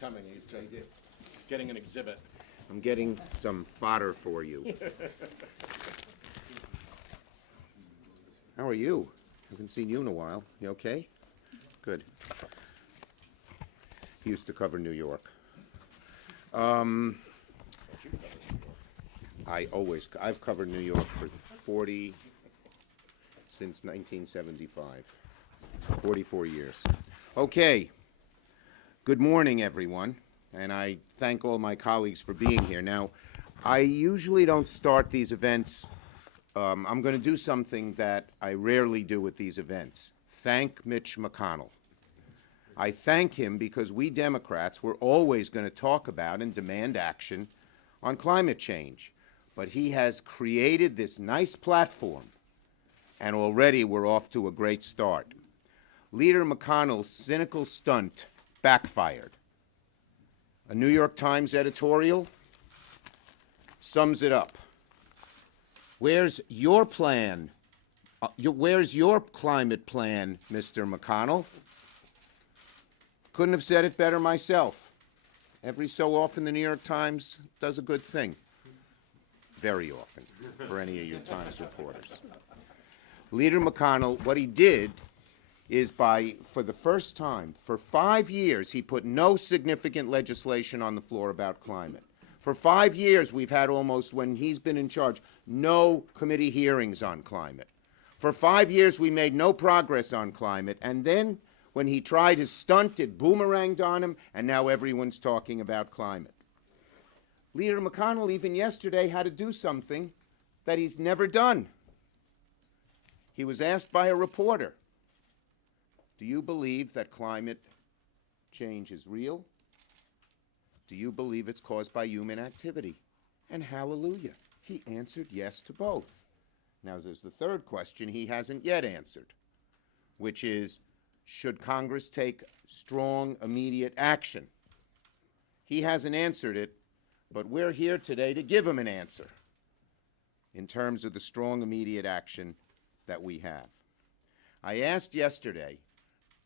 coming. He's just getting an exhibit. I'm getting some fodder for you. How are you? Haven't seen you in a while. You okay? Good. He used to cover New York. I've covered New York for since 1975. 44 years. Okay. Good morning, everyone. And I thank all my colleagues for being here. Now, I usually don't start these events. I'm going to do something that I rarely do with these events. Thank Mitch McConnell. I thank him because we Democrats were always going to talk about and demand action on climate change. But he has created this nice platform, and already we're off to a great start. Leader McConnell's cynical stunt backfired. A New York Times editorial sums it up. Where's your plan? Where's your climate plan, Mr. McConnell? Couldn't have said it better myself. Every so often, the New York Times does a good thing. Very often, for any of you Times reporters. Leader McConnell, what he did is for the first time, for 5 years, he put no significant legislation on the floor about climate. For 5 years, we've had almost, when he's been in charge, no committee hearings on climate. For 5 years, we made no progress on climate. And then, when he tried his stunt, it boomeranged on him, and now everyone's talking about climate. Leader McConnell, even yesterday, had to do something that he's never done. He was asked by a reporter, do you believe that climate change is real? Do you believe it's caused by human activity? And hallelujah, he answered yes to both. Now there's the third question he hasn't yet answered, which is, should Congress take strong, immediate action? He hasn't answered it, but we're here today to give him an answer in terms of the strong, immediate action that we have. I asked yesterday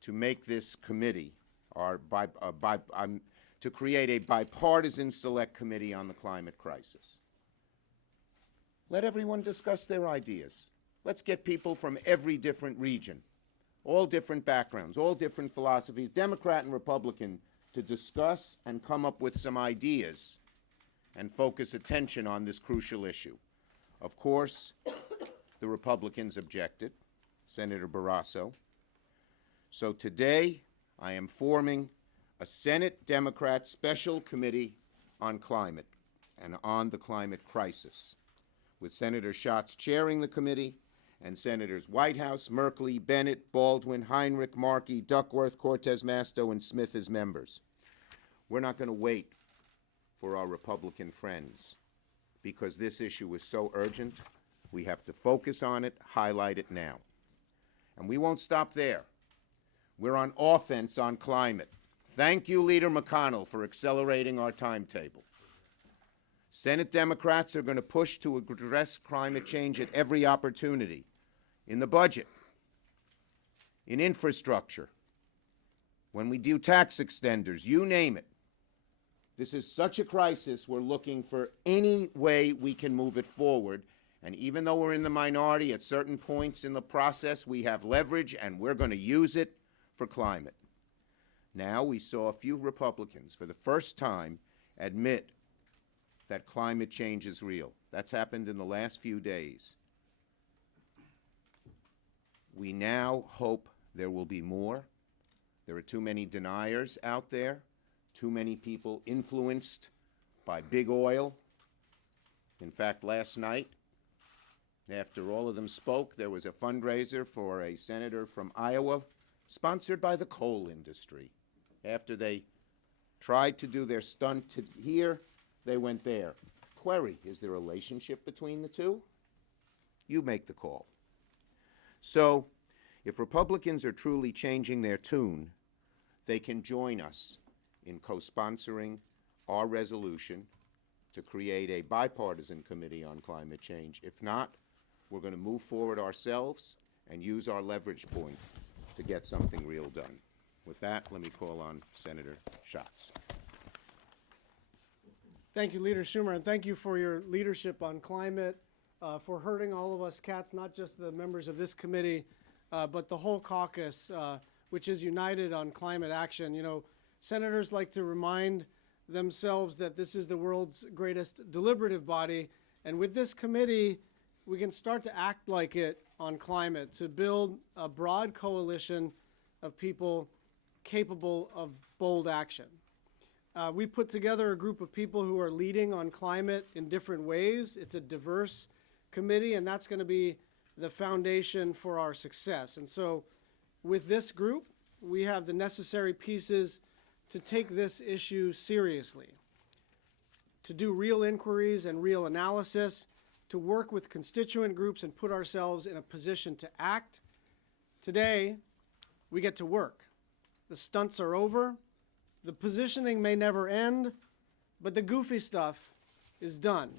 to make this committee, to create a bipartisan select committee on the climate crisis. Let everyone discuss their ideas. Let's get people from every different region, all different backgrounds, all different philosophies, Democrat and Republican, to discuss and come up with some ideas and focus attention on this crucial issue. Of course, the Republicans objected, Senator Barrasso. So today, I am forming a Senate Democrat Special Committee on Climate and on the climate crisis, with Senator Schatz chairing the committee and Senators Whitehouse, Merkley, Bennett, Baldwin, Heinrich, Markey, Duckworth, Cortez Masto, and Smith as members. We're not going to wait for our Republican friends because this issue is so urgent. We have to focus on it, highlight it now. And we won't stop there. We're on offense on climate. Thank you, Leader McConnell, for accelerating our timetable. Senate Democrats are going to push to address climate change at every opportunity, in the budget, in infrastructure, when we do tax extenders, you name it. This is such a crisis, we're looking for any way we can move it forward. And even though we're in the minority at certain points in the process, we have leverage and we're going to use it for climate. Now we saw a few Republicans, for the first time, admit that climate change is real. That's happened in the last few days. We now hope there will be more. There are too many deniers out there, too many people influenced by big oil. In fact, last night, after all of them spoke, there was a fundraiser for a senator from Iowa, sponsored by the coal industry. After they tried to do their stunt here, they went there. Query, is there a relationship between the two? You make the call. So, if Republicans are truly changing their tune, they can join us in co-sponsoring our resolution to create a bipartisan committee on climate change. If not, we're going to move forward ourselves and use our leverage points to get something real done. With that, let me call on Senator Schatz. Thank you, Leader Schumer, and thank you for your leadership on climate, for hurting all of us cats, not just the members of this committee, but the whole caucus, which is united on climate action. You know, senators like to remind themselves that this is the world's greatest deliberative body, and with this committee, we can start to act like it on climate, to build a broad coalition of people capable of bold action. We put together a group of people who are leading on climate in different ways. It's a diverse committee, and that's going to be the foundation for our success. And so with this group, we have the necessary pieces to take this issue seriously, to do real inquiries and real analysis, to work with constituent groups and put ourselves in a position to act. Today, we get to work. The stunts are over. The positioning may never end, but the goofy stuff is done.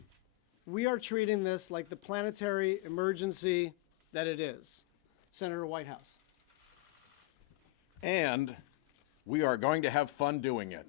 We are treating this like the planetary emergency that it is. Senator Whitehouse. And we are going to have fun doing it.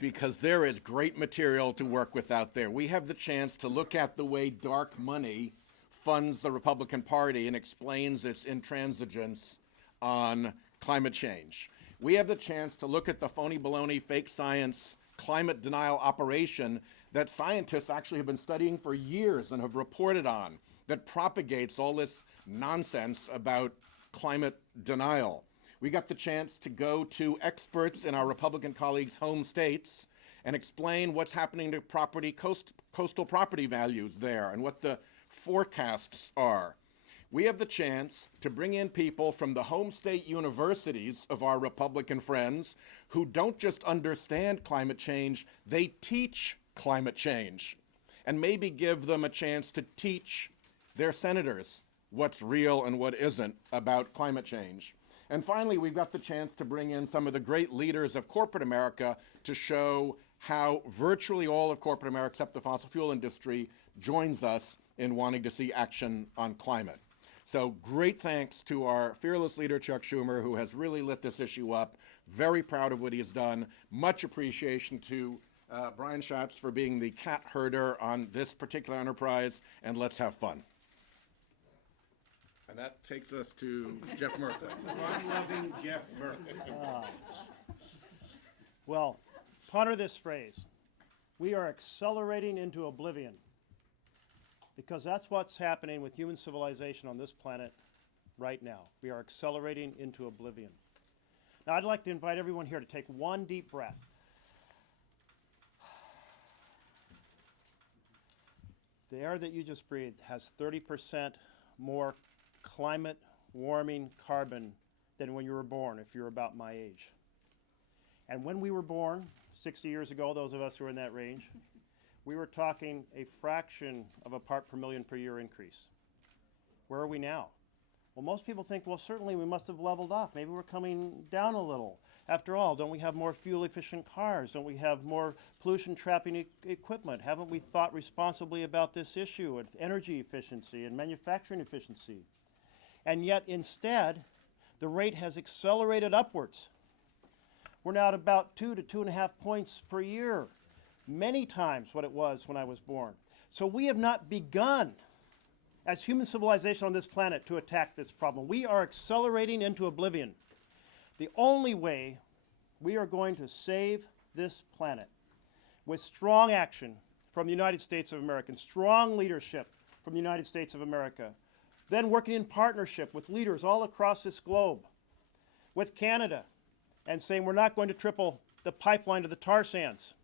Because there is great material to work with out there. We have the chance to look at the way dark money funds the Republican Party and explains its intransigence on climate change. We have the chance to look at the phony baloney, fake science, climate denial operation that scientists actually have been studying for years and have reported on, that propagates all this nonsense about climate denial. We got the chance to go to experts in our Republican colleagues' home states and explain what's happening to coastal property values there and what the forecasts are. We have the chance to bring in people from the home state universities of our Republican friends who don't just understand climate change, they teach climate change, and maybe give them a chance to teach their senators what's real and what isn't about climate change. And finally, we've got the chance to bring in some of the great leaders of corporate America to show how virtually all of corporate America, except the fossil fuel industry, joins us in wanting to see action on climate. So great thanks to our fearless leader, Chuck Schumer, who has really lit this issue up. Very proud of what he has done. Much appreciation to Brian Schatz for being the cat herder on this particular enterprise, and let's have fun. And that takes us to Jeff Merkley. Fun-loving Jeff Merkley. Well, ponder this phrase. We are accelerating into oblivion. Because that's what's happening with human civilization on this planet right now. We are accelerating into oblivion. Now, I'd like to invite everyone here to take one deep breath. The air that you just breathed has 30% more climate warming carbon than when you were born, if you're about my age. And when we were born, 60 years ago, those of us who are in that range, we were talking a fraction of a part per million per year increase. Where are we now? Well, most people think, well, certainly we must have leveled off. Maybe we're coming down a little. After all, don't we have more fuel-efficient cars? Don't we have more pollution-trapping equipment? Haven't we thought responsibly about this issue with energy efficiency and manufacturing efficiency? And yet, instead, the rate has accelerated upwards. We're now at about 2 to 2.5 points per year. Many times what it was when I was born. So we have not begun as human civilization on this planet to attack this problem. We are accelerating into oblivion. The only way we are going to save this planet with strong action from the United States of America, strong leadership from the United States of America, then working in partnership with leaders all across this globe, with Canada, and saying we're not going to triple the pipeline to the tar sands,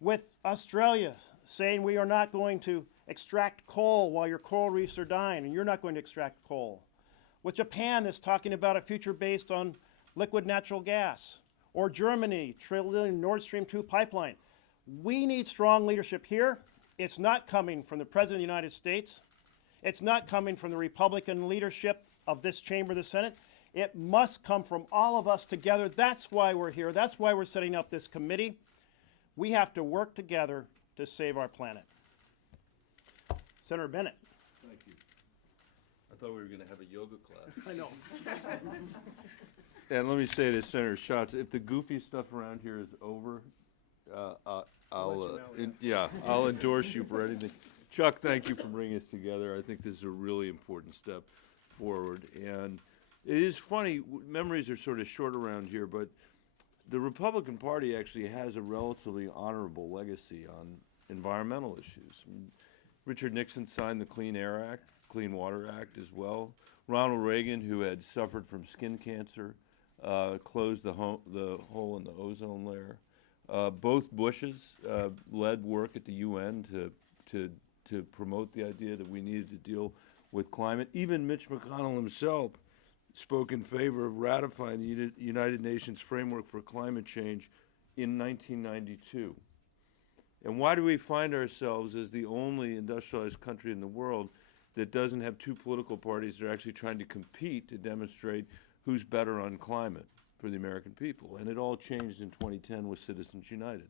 with Australia saying we are not going to extract coal while your coral reefs are dying and you're not going to extract coal, with Japan that's talking about a future based on liquid natural gas, or Germany drilling Nord Stream 2 pipeline. We need strong leadership here. It's not coming from the President of the United States. It's not coming from the Republican leadership of this chamber, the Senate. It must come from all of us together. That's why we're here. That's why we're setting up this committee. We have to work together to save our planet. Senator Bennett. Thank you. I thought we were going to have a yoga class. I know. And let me say to Senator Schatz, if the goofy stuff around here is over, I'll endorse you for anything. Chuck, thank you for bringing us together. I think this is a really important step forward. And it is funny, memories are sort of short around here, but the Republican Party actually has a relatively honorable legacy on environmental issues. Richard Nixon signed the Clean Air Act, Clean Water Act as well. Ronald Reagan, who had suffered from skin cancer, closed the hole in the ozone layer. Both Bushes led work at the UN to promote the idea that we needed to deal with climate. Even Mitch McConnell himself spoke in favor of ratifying the United Nations Framework for Climate Change in 1992. And why do we find ourselves as the only industrialized country in the world that doesn't have two political parties that are actually trying to compete to demonstrate who's better on climate for the American people? And it all changed in 2010 with Citizens United.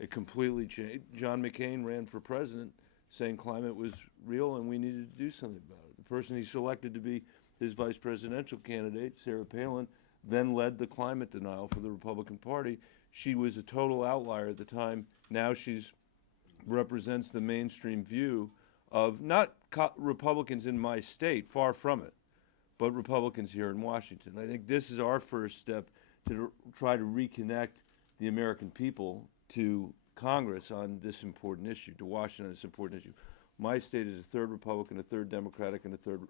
It completely changed. John McCain ran for president saying climate was real and we needed to do something about it. The person he selected to be his vice presidential candidate, Sarah Palin, then led the climate denial for the Republican Party. She was a total outlier at the time. Now she's represents the mainstream view of not Republicans in my state, far from it, but Republicans here in Washington. I think this is our first step to try to reconnect the American people to Congress on this important issue, to Washington on this important issue. My state is a third Republican, a third Democratic, and a third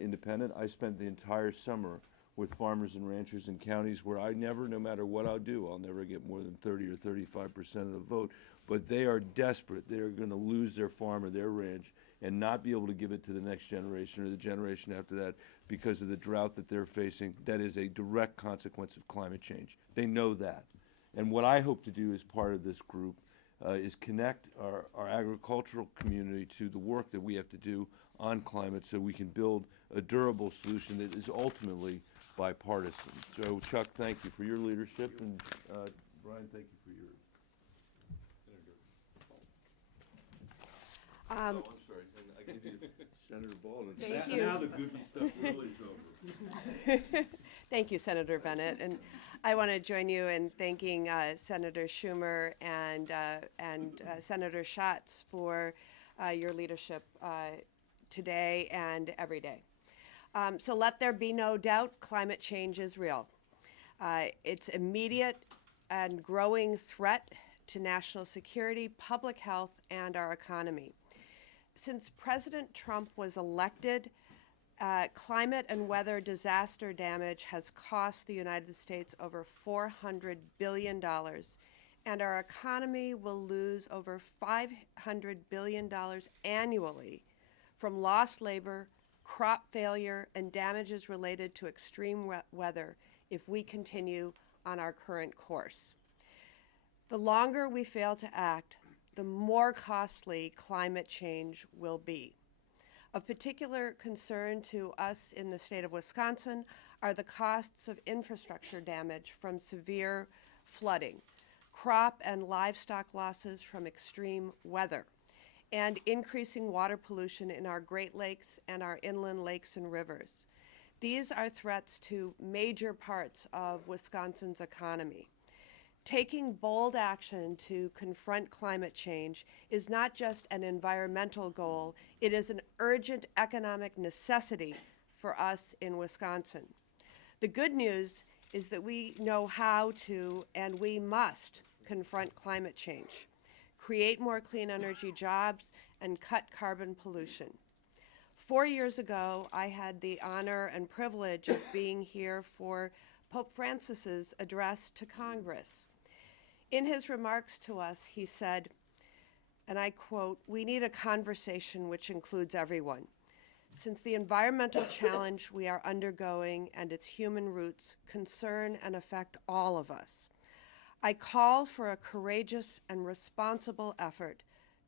independent. I spent the entire summer with farmers and ranchers in counties where I never, no matter what I'll do, I'll never get more than 30 or 35% of the vote. But they are desperate. They are going to lose their farm or their ranch and not be able to give it to the next generation or the generation after that because of the drought that they're facing. That is a direct consequence of climate change. They know that. And what I hope to do as part of this group is connect our agricultural community to the work that we have to do on climate so we can build a durable solution that is ultimately bipartisan. So, Chuck, thank you for your leadership, and Brian, thank you for yours. I'm sorry, I gave you Senator Baldwin. Thank Now, you. now the goofy stuff really is over. Thank you, Senator Bennett. And I want to join you in thanking Senator Schumer and Senator Schatz for your leadership today and every day. So let there be no doubt, climate change is real. It's immediate and growing threat to national security, public health, and our economy. Since President Trump was elected, climate and weather disaster damage has cost the United States over $400 billion, and our economy will lose over $500 billion annually from lost labor, crop failure, and damages related to extreme weather if we continue on our current course. The longer we fail to act, the more costly climate change will be. Of particular concern to us in the state of Wisconsin are the costs of infrastructure damage from severe flooding, crop and livestock losses from extreme weather, and increasing water pollution in our Great Lakes and our inland lakes and rivers. These are threats to major parts of Wisconsin's economy. Taking bold action to confront climate change is not just an environmental goal, it is an urgent economic necessity for us in Wisconsin. The good news is that we know how to and we must confront climate change, create more clean energy jobs, and cut carbon pollution. 4 years ago, I had the honor and privilege of being here for Pope Francis's address to Congress. In his remarks to us, he said, and I quote, "We need a conversation which includes everyone. Since the environmental challenge we are undergoing and its human roots concern and affect all of us, I call for a courageous and responsible effort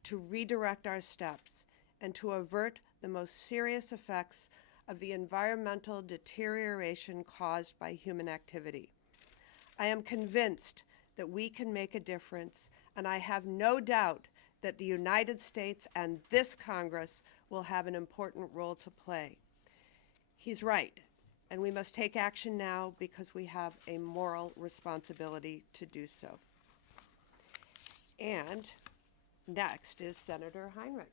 to redirect our steps and to avert the most serious effects of the environmental deterioration caused by human activity. I am convinced that we can make a difference, and I have no doubt that the United States and this Congress will have an important role to play." He's right, And we must take action now because we have a moral responsibility to do so. And next is Senator Heinrich.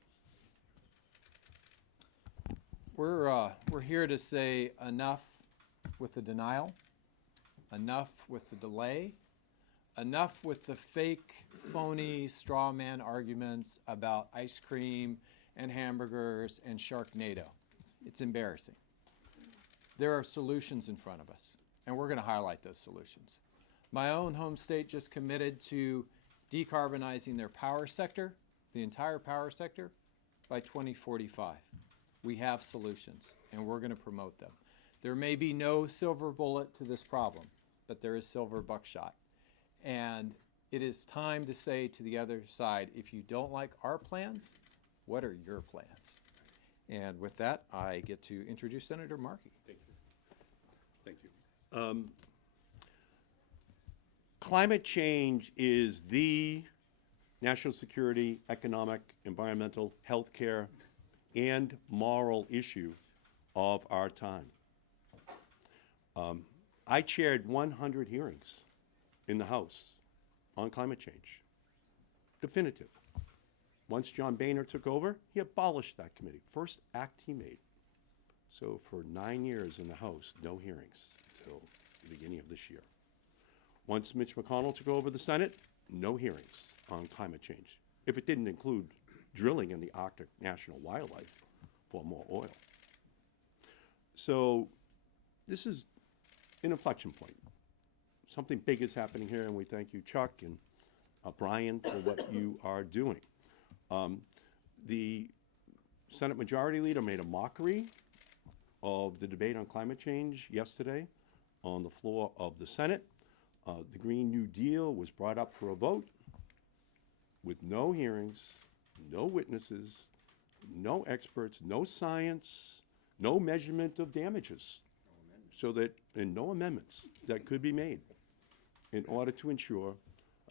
We're here to say enough with the denial, enough with the delay, enough with the fake, phony, straw man arguments about ice cream and hamburgers and Sharknado. It's embarrassing. There are solutions in front of us, and we're going to highlight those solutions. My own home state just committed to decarbonizing their power sector, the entire power sector, by 2045. We have solutions, and we're going to promote them. There may be no silver bullet to this problem, but there is silver buckshot. And it is time to say to the other side, if you don't like our plans, what are your plans? And with that, I get to introduce Senator Markey. Thank you. Climate change is the national security, economic, environmental, healthcare, and moral issue of our time. I chaired 100 hearings in the House on climate change. Definitive. Once John Boehner took over, he abolished that committee. First act he made. So for 9 years in the House, no hearings until the beginning of this year. Once Mitch McConnell took over the Senate, no hearings on climate change, if it didn't include drilling in the Arctic National Wildlife for more oil. So this is an inflection point. Something big is happening here, and we thank you, Chuck, and Brian, for what you are doing. The Senate Majority Leader made a mockery of the debate on climate change yesterday on the floor of the Senate. The Green New Deal was brought up for a vote with no hearings, no witnesses, no experts, no science, no measurement of damages, and no amendments that could be made in order to ensure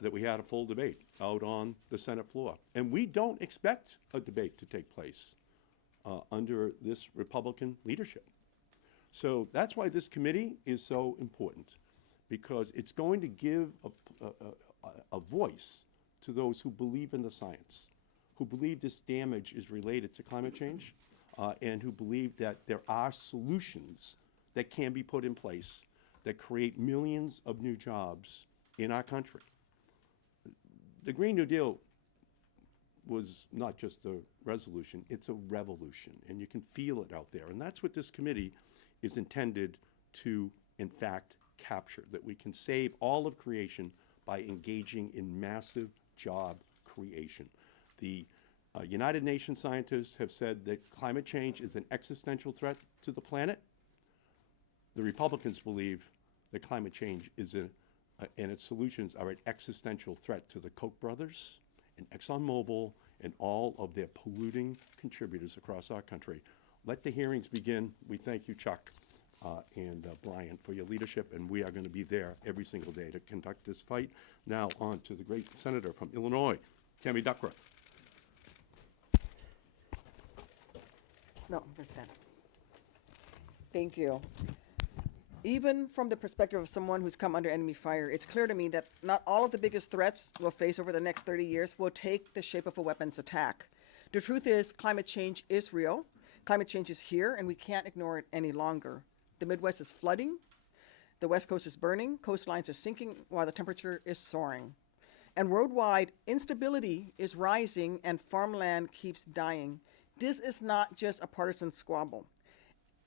that we had a full debate out on the Senate floor. And we don't expect a debate to take place under this Republican leadership. So that's why this committee is so important, because it's going to give a voice to those who believe in the science, who believe this damage is related to climate change, and who believe that there are solutions that can be put in place that create millions of new jobs in our country. The Green New Deal was not just a resolution, it's a revolution, and you can feel it out there. And that's what this committee is intended to, in fact, capture, that we can save all of creation by engaging in massive job creation. The United Nations scientists have said that climate change is an existential threat to the planet. The Republicans believe that climate change is and its solutions are an existential threat to the Koch brothers and ExxonMobil and all of their polluting contributors across our country. Let the hearings begin. We thank you, Chuck and Brian, for your leadership, and we are going to be there every single day to conduct this fight. Now on to the great senator from Illinois, Tammy Duckworth. No, that's that. Thank you. Even from the perspective of someone who's come under enemy fire, it's clear to me that not all of the biggest threats we'll face over the next 30 years will take the shape of a weapons attack. The truth is, climate change is real. Climate change is here, and we can't ignore it any longer. The Midwest is flooding. The West Coast is burning. Coastlines are sinking while the temperature is soaring. And worldwide, instability is rising and farmland keeps dying. This is not just a partisan squabble.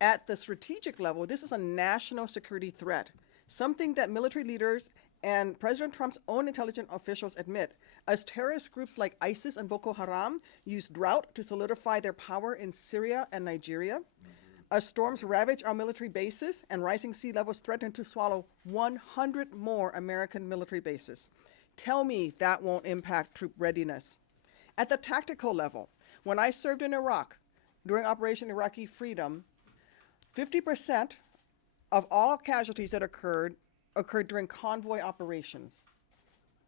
At the strategic level, this is a national security threat, something that military leaders and President Trump's own intelligence officials admit, as terrorist groups like ISIS and Boko Haram use drought to solidify their power in Syria and Nigeria, as storms ravage our military bases and rising sea levels threaten to swallow 100 more American military bases. Tell me that won't impact troop readiness. At the tactical level, when I served in Iraq during Operation Iraqi Freedom, 50% of all casualties that occurred during convoy operations.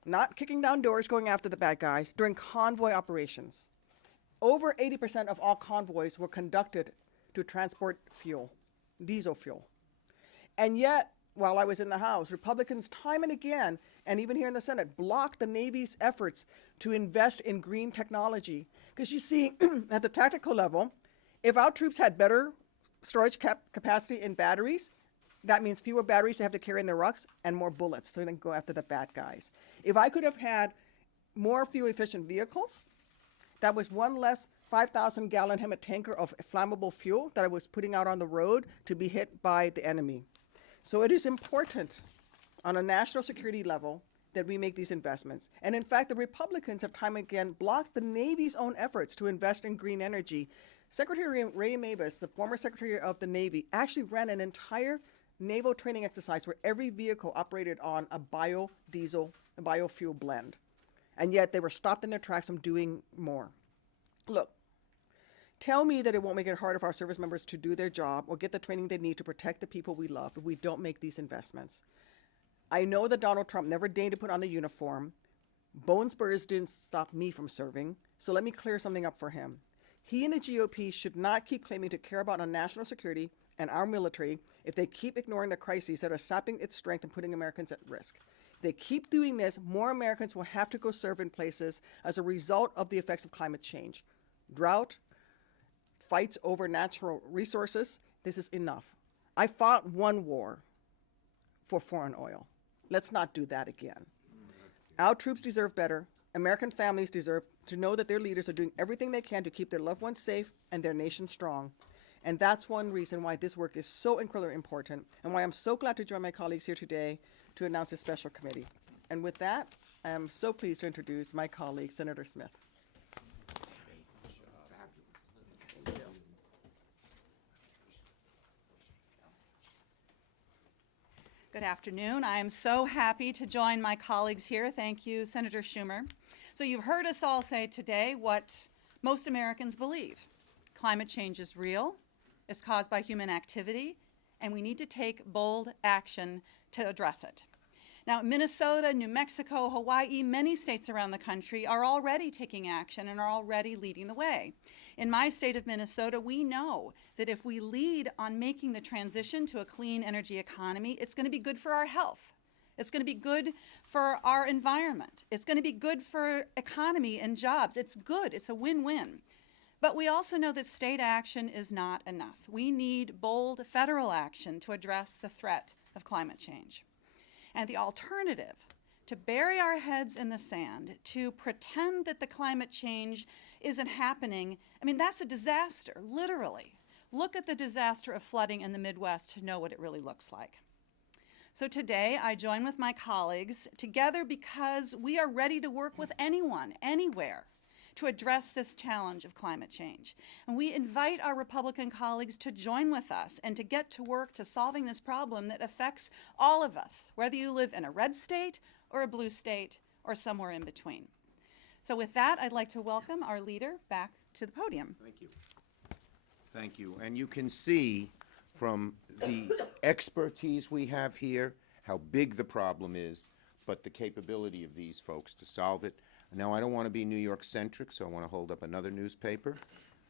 Not kicking down doors, going after the bad guys, during convoy operations. Over 80% of all convoys were conducted to transport fuel, diesel fuel. And yet, while I was in the House, Republicans time and again, and even here in the Senate, blocked the Navy's efforts to invest in green technology. Because you see, at the tactical level, if our troops had better storage capacity in batteries, that means fewer batteries they have to carry in their rucks and more bullets so they can go after the bad guys. If I could have had more fuel-efficient vehicles, that was one less 5,000-gallon HEMA tanker of flammable fuel that I was putting out on the road to be hit by the enemy. So it is important on a national security level that we make these investments. And in fact, the Republicans have time and again blocked the Navy's own efforts to invest in green energy. Secretary Ray Mabus, the former Secretary of the Navy, actually ran an entire naval training exercise where every vehicle operated on a biodiesel, a biofuel blend. And yet they were stopped in their tracks from doing more. Look, tell me that it won't make it harder for our service members to do their job or get the training they need to protect the people we love if we don't make these investments. I know that Donald Trump never deigned to put on the uniform. Bone spurs didn't stop me from serving, so let me clear something up for him. He and the GOP should not keep claiming to care about our national security and our military if they keep ignoring the crises that are sapping its strength and putting Americans at risk. If they keep doing this, more Americans will have to go serve in places as a result of the effects of climate change. Drought, fights over natural resources, this is enough. I fought one war for foreign oil. Let's not do that again. Our troops deserve better. American families deserve to know that their leaders are doing everything they can to keep their loved ones safe and their nation strong. And that's one reason why this work is so incredibly important and why I'm so glad to join my colleagues here today to announce a special committee. And with that, I am so pleased to introduce my colleague, Senator Smith. Good afternoon. I am so happy to join my colleagues here. Thank you, Senator Schumer. So you've heard us all say today what most Americans believe. Climate change is real, it's caused by human activity, and we need to take bold action to address it. Now, Minnesota, New Mexico, Hawaii, many states around the country are already taking action and are already leading the way. In my state of Minnesota, we know that if we lead on making the transition to a clean energy economy, it's going to be good for our health. It's going to be good for our environment. It's going to be good for economy and jobs. It's good. It's a win-win. But we also know that state action is not enough. We need bold federal action to address the threat of climate change. And the alternative, to bury our heads in the sand, to pretend that the climate change isn't happening, I mean, that's a disaster, literally. Look at the disaster of flooding in the Midwest to know what it really looks like. So today, I join with my colleagues together because we are ready to work with anyone, anywhere, to address this challenge of climate change. And we invite our Republican colleagues to join with us and to get to work to solving this problem that affects all of us, whether you live in a red state or a blue state or somewhere in between. So with that, I'd like to welcome our leader back to the podium. Thank you. Thank you. And you can see from the expertise we have here how big the problem is, but the capability of these folks to solve it. Now, I don't want to be New York-centric, so I want to hold up another newspaper,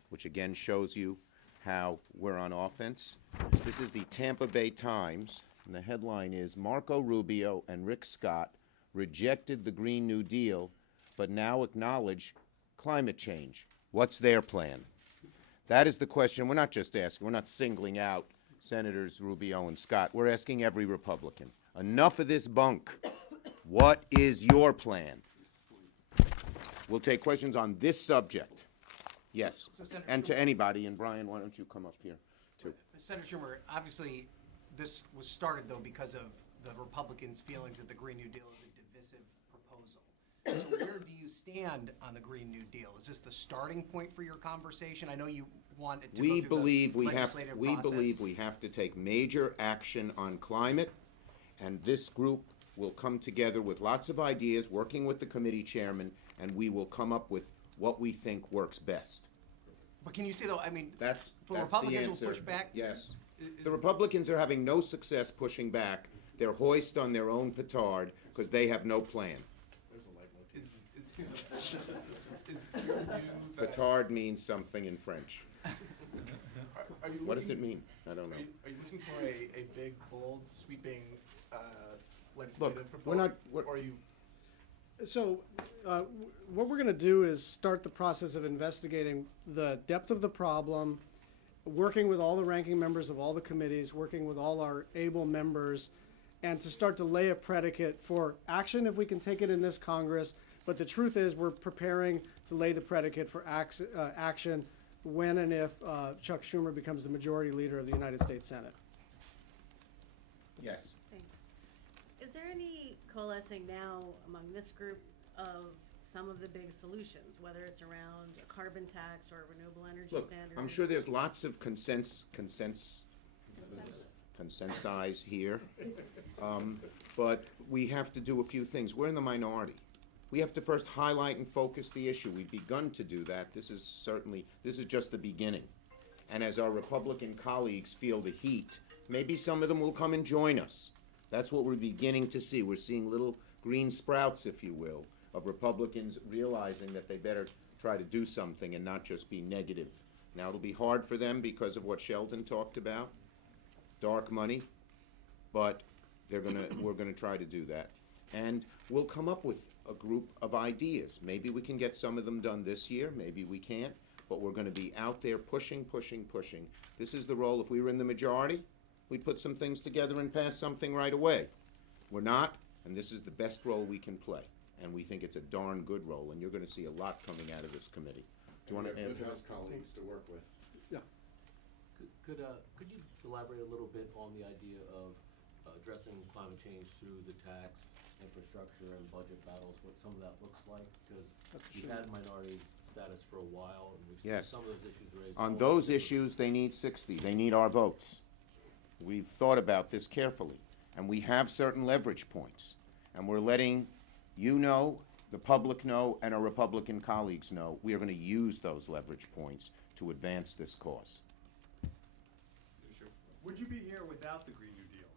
which again shows you how we're on offense. This is the Tampa Bay Times, and the headline is, Marco Rubio and Rick Scott rejected the Green New Deal, but now acknowledge climate change. What's their plan? That is the question. We're not just asking. We're not singling out Senators Rubio and Scott. We're asking every Republican. Enough of this bunk. What is your plan? We'll take questions on this subject. Yes, and to anybody. And Brian, why don't you come up here, too? Senator Schumer, obviously, this was started, though, because of the Republicans' feelings that the Green New Deal is a divisive proposal. So where do you stand on the Green New Deal? Is this the starting point for your conversation? I know you want it to go through the legislative process. We believe we have to take major action on climate, and this group will come together with lots of ideas, working with the committee chairman, and we will come up with what we think works best. But can you say, though, I mean, That's the Republicans answer. will push back? Yes. The Republicans are having no success pushing back. They're hoist on their own petard because they have no plan. Is your view that, Petard means something in French. What does it mean? I don't know. Are you looking for a big, bold, sweeping legislative proposal? we're not- we're- Or are you? So, what we're going to do is start the process of investigating the depth of the problem, working with all the ranking members of all the committees, working with all our able members, and to start to lay a predicate for action if we can take it in this Congress. But the truth is, we're preparing to lay the predicate for action when and if Chuck Schumer becomes the majority leader of the United States Senate. Yes. Thanks. Is there any coalescing now among this group of some of the big solutions, whether it's around a carbon tax or a renewable energy Look, standard? I'm sure there's lots of consensi here, but we have to do a few things. We're in the minority. We have to first highlight and focus the issue. We've begun to do that. This is just the beginning. And as our Republican colleagues feel the heat, maybe some of them will come and join us. That's what we're beginning to see. We're seeing little green sprouts, if you will, of Republicans realizing that they better try to do something and not just be negative. Now, it'll be hard for them because of what Sheldon talked about, dark money, but we're gonna try to do that. And we'll come up with a group of ideas. Maybe we can get some of them done this year, maybe we can't, but we're gonna be out there pushing. This is the role. If we were in the majority, we'd put some things together and pass something right away. We're not, and this is the best role we can play. And we think it's a darn good role, and you're gonna see a lot coming out of this committee. Do you wanna answer? Good House colleagues to work with. Yeah. Could you elaborate a little bit on the idea of addressing climate change through the tax, infrastructure, and budget battles, what some of that looks like? Because we've had minority status for a while, and we've seen Yes. some of those issues raised. On those issues, they need 60. They need our votes. We've thought about this carefully, and we have certain leverage points. And we're letting you know, the public know, and our Republican colleagues know, we are going to use those leverage points to advance this cause. Would you be here without the Green New Deal?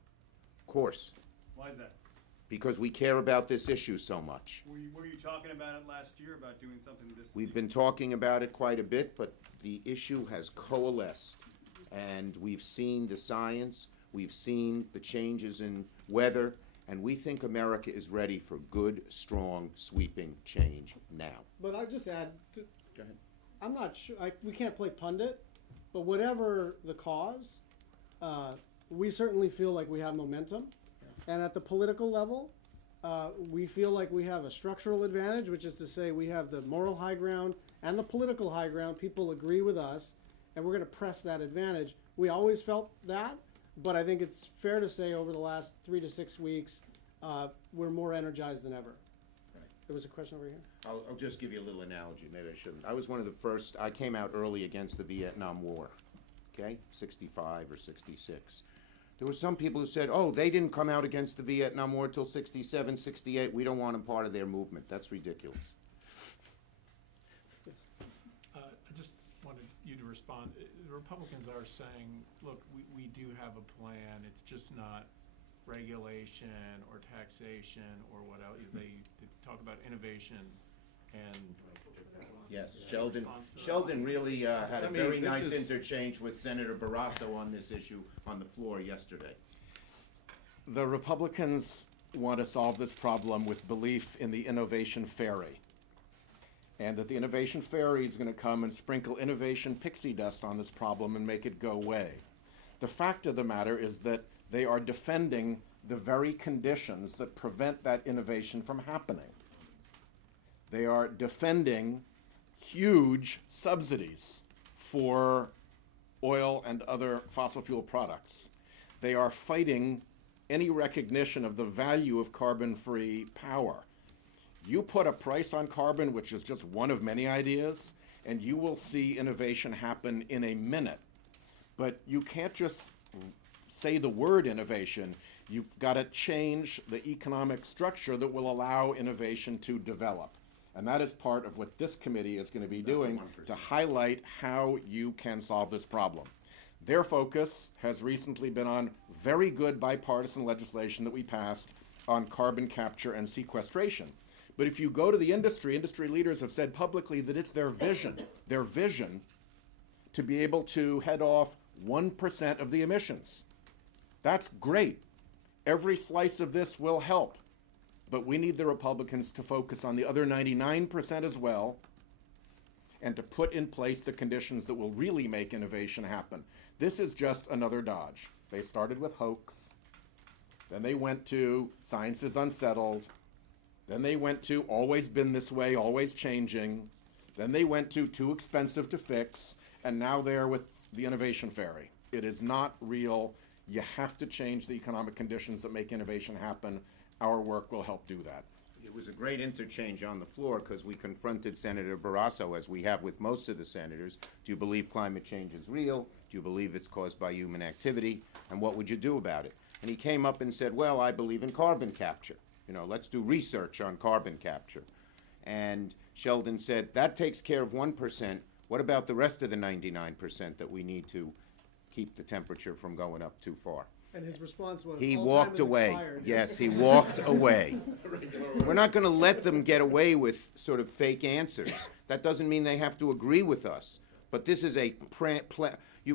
Of course, Why is that? because we care about this issue so much. Were you talking about it last year, about doing something this? We've been talking about it quite a bit, but the issue has coalesced. And we've seen the science, we've seen the changes in weather, and we think America is ready for good, strong, sweeping change now. But I'll just add, Go ahead. I'm not sure, we can't play pundit, but whatever the cause, we certainly feel like we have momentum. And at the political level, we feel like we have a structural advantage, which is to say we have the moral high ground and the political high ground. People agree with us, and we're going to press that advantage. We always felt that, but I think it's fair to say over the last 3 to 6 weeks, we're more energized than ever. There was a question over here. I'll just give you a little analogy, maybe I shouldn't. I was one of the first, I came out early against the Vietnam War, okay, 65 or 66. There were some people who said, oh, they didn't come out against the Vietnam War till 67, 68, we don't want them part of their movement. That's ridiculous. I just wanted you to respond. The Republicans are saying, look, we do have a plan, it's just not regulation or taxation or what else. They talk about innovation and. Yes, Sheldon really had a very nice interchange with Senator Barrasso on this issue on the floor yesterday. The Republicans want to solve this problem with belief in the innovation fairy. And that the innovation fairy is going to come and sprinkle innovation pixie dust on this problem and make it go away. The fact of the matter is that they are defending the very conditions that prevent that innovation from happening. They are defending huge subsidies for oil and other fossil fuel products. They are fighting any recognition of the value of carbon-free power. You put a price on carbon, which is just one of many ideas, and you will see innovation happen in a minute. But you can't just say the word innovation. You've got to change the economic structure that will allow innovation to develop. And that is part of what this committee is going to be doing to highlight how you can solve this problem. Their focus has recently been on very good bipartisan legislation that we passed on carbon capture and sequestration. But if you go to the industry leaders have said publicly that it's their vision to be able to head off 1% of the emissions. That's great. Every slice of this will help. But we need the Republicans to focus on the other 99% as well, and to put in place the conditions that will really make innovation happen. This is just another dodge. They started with hoax, then they went to science is unsettled, then they went to always been this way, always changing, then they went to too expensive to fix, and now they're with the innovation fairy. It is not real. You have to change the economic conditions that make innovation happen. Our work will help do that. It was a great interchange on the floor because we confronted Senator Barrasso, as we have with most of the senators. Do you believe climate change is real? Do you believe it's caused by human activity? And what would you do about it? And he came up and said, well, I believe in carbon capture. You know, let's do research on carbon capture. And Sheldon said, that takes care of 1%. What about the rest of the 99% that we need to keep the temperature from going up too far? And his response was, He "All time walked has away. expired." Yes, he walked away. We're not going to let them get away with sort of fake answers. That doesn't mean they have to agree with us. But this is a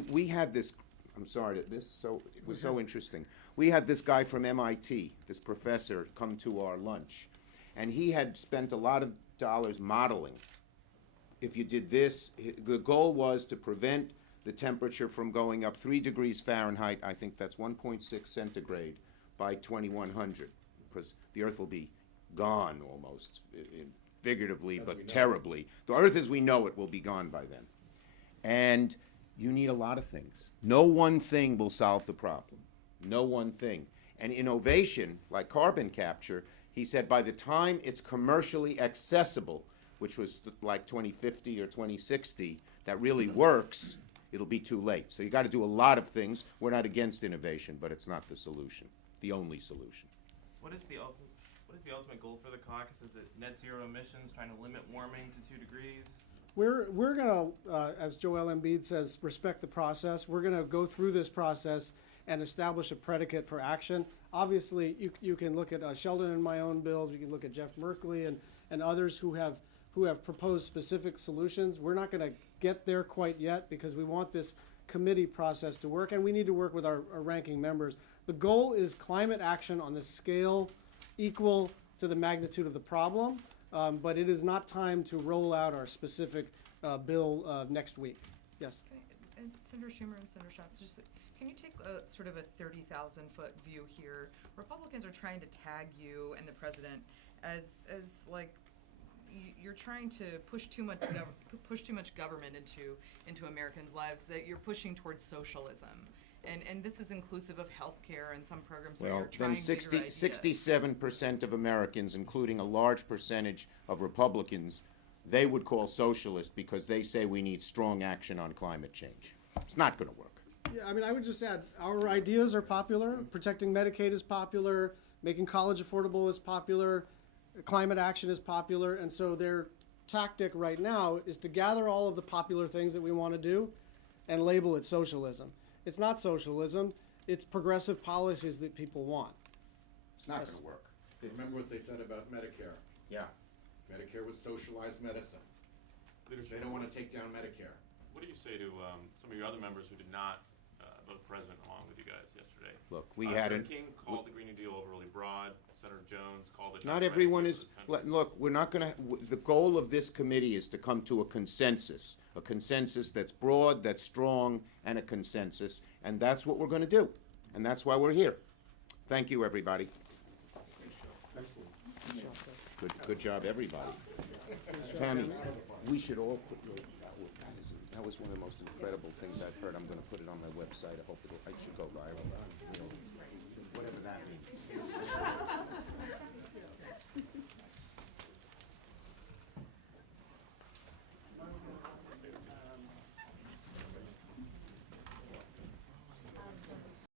we had this. I'm sorry. It was so interesting. We had this guy from MIT, this professor, come to our lunch, and he had spent a lot of dollars modeling. If you did this, the goal was to prevent the temperature from going up 3 degrees Fahrenheit, I think that's 1.6 centigrade, by 2100, because the Earth will be gone almost, figuratively, but terribly. The Earth as we know it will be gone by then. And you need a lot of things. No one thing will solve the problem. No one thing. And innovation, like carbon capture, he said by the time it's commercially accessible, which was like 2050 or 2060, that really works, it'll be too late. So you got to do a lot of things. We're not against innovation, but it's not the solution, the only solution. What is the ultimate goal for the caucus? Is it net zero emissions, trying to limit warming to 2 degrees? We're gonna, as Joel Embiid says, respect the process. We're gonna go through this process and establish a predicate for action. Obviously, you can look at Sheldon and my own bills. You can look at Jeff Merkley and others who have proposed specific solutions. We're not going to get there quite yet because we want this committee process to work, and we need to work with our ranking members. The goal is climate action on the scale equal to the magnitude of the problem, but it is not time to roll out our specific bill next week. Yes? Okay. And Senator Schumer and Senator Schatz, just can you take a sort of a 30,000-foot view here? Republicans are trying to tag you and the president as like you're trying to push too much government into Americans' lives, that you're pushing towards socialism. And this is inclusive of healthcare and some programs where you're trying then 67% of Americans, including a large percentage of Republicans, they would call socialist because they say we need strong action on climate change. It's not going to work. Yeah, I mean, I would just add, our ideas are popular. Protecting Medicaid is popular. Making college affordable is popular. Climate action is popular. And so their tactic right now is to gather all of the popular things that we want to do and label it socialism. It's not socialism. It's progressive policies that people want. It's not going to work. Remember what they said about Medicare? Yeah. Medicare was socialized medicine. They don't want to take down Medicare. What do you say to some of your other members who did not vote president along with you guys yesterday? Look, we Senator King called the Green New Deal overly broad. Senator Jones called it. Not everyone is. Look, we're not going to. The goal of this committee is to come to a consensus that's broad, that's strong, and a consensus, and that's what we're going to do, and that's why we're here. Thank you, everybody. Good job, everybody. Tammy, we should all put your. That was one of the most incredible things I've heard. I'm going to put it on my website. I hope it should go viral. Whatever that means.